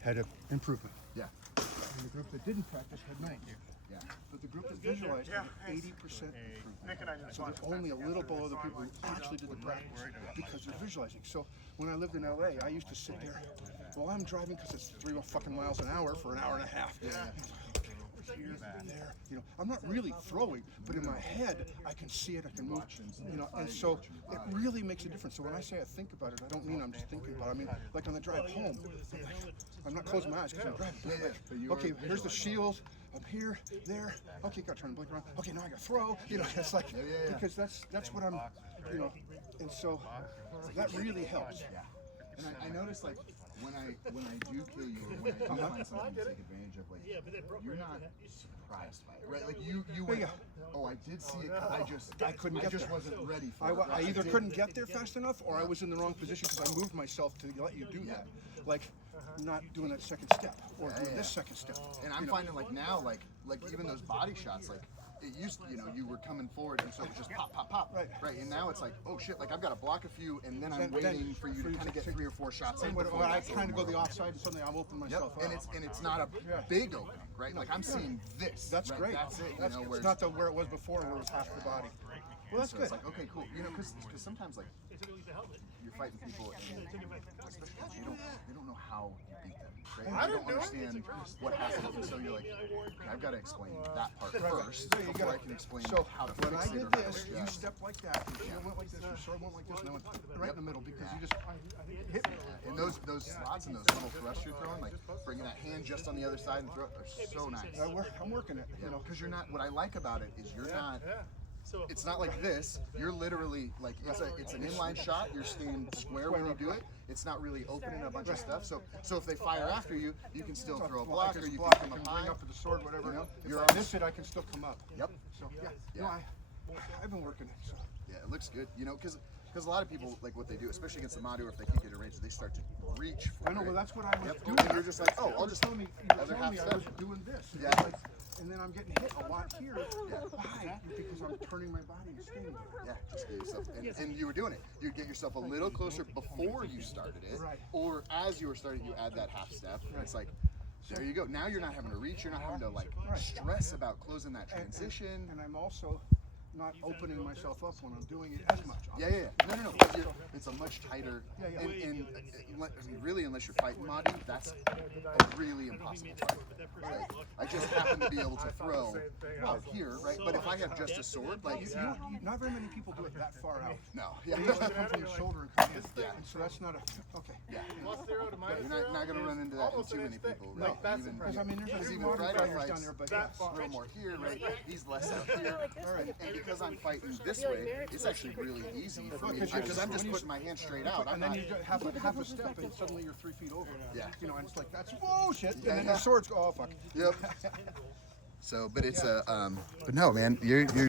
had an improvement. Yeah. And the group that didn't practice had 90. Yeah. But the group that visualized had 80% improvement. So they're only a little below the people who actually did the practice because they're visualizing. So when I lived in LA, I used to sit there while I'm driving because it's 3 fucking miles an hour for an hour and a half. Yeah. Here, there, I'm not really throwing, but in my head, I can see it, I can move, and so it really makes a difference. So when I say I think about it, I don't mean I'm just thinking about it. I mean, like on the drive home, I'm not closing my eyes because I'm driving. Okay, here's the shield. I'm here, there. Okay, got to turn and blink around. Okay, now I got to throw. It's like because that's what I'm, and so that really helps. Yeah. And I noticed like when I do kill you or when I do find something to take advantage of, like you're not surprised by it, right? Like you went, oh, I did see it. I couldn't. I just wasn't ready for it. I either couldn't get there fast enough, or I was in the wrong position because I moved myself to let you do that, like not doing that second step or doing this second step. And I'm finding like now, like even those body shots, like. It used, you were coming forward, and so it was just pop, pop, pop, right? And now it's like, oh shit, like I've got to block a few, and then I'm waiting for you to kind of get 3 or 4 shots in. When I kind of go the offside, and suddenly I'm opening myself up. And it's not a big opening, right? Like I'm seeing this. That's great. That's it. It's not where it was before, where it was half the body. Well, that's so good. It's like, okay, cool. Because sometimes like you're fighting people, and especially because you don't know how you beat them. Right? You don't understand what happened, and so you're like, I've got to explain that part first before I can explain how to fix it. When I did this, you stepped like that, you went like this, your sword went like this, and I went right in the middle because you just hit me. And those slots and those little thrusts you're throwing, like bringing that hand just on the other side and throw it, are so nice. I'm working it. Because you're not. What I like about it is you're not. It's not like this. You're literally like it's an inline shot. You're staying square when you do it. It's not really opening a bunch of stuff. So if they fire after you, you can still throw a block or you can come up high. Bring up with the sword, whatever. If You're I miss it, I can still come up. Yep. So I've been working it. So. Yeah, it looks good. Because a lot of people, like what they do, especially against the Madu, if they can get a range, they start to reach for it. I know, well, that's what I was doing. And you're just like, oh, I'll just tell me I was doing this. Yeah. And then I'm getting hit a lot here. Why? Because I'm turning my body and staying there. Yeah, just get yourself, and you were doing it. You get yourself a little closer before you started it, or as you were starting, you add that half step, and it's like, there you go. Now you're not having to reach, you're not having to like stress about closing that transition. And I'm also not opening myself up when I'm doing it as much. Yeah. No. It's a much tighter, and really, unless you're fighting Madu, that's a really impossible fight. Right? I just happen to be able to throw out here, right? But if I have just a sword, like not very many people do it that far out. No. They usually come from the shoulder and come in. And so that's not okay. Yeah. You're not going to run into that in too many people, right? Because I mean, there's even Friday fights down there, but a little more here, right? He's less out here. And because I'm fighting this way, it's actually really easy for me because I'm just putting my hand straight out. And then you have a step, and suddenly you're 3 feet over. Yeah. And it's like that's whoa shit. And then your swords go, oh fuck. Yep. So, but it's but no, man, you're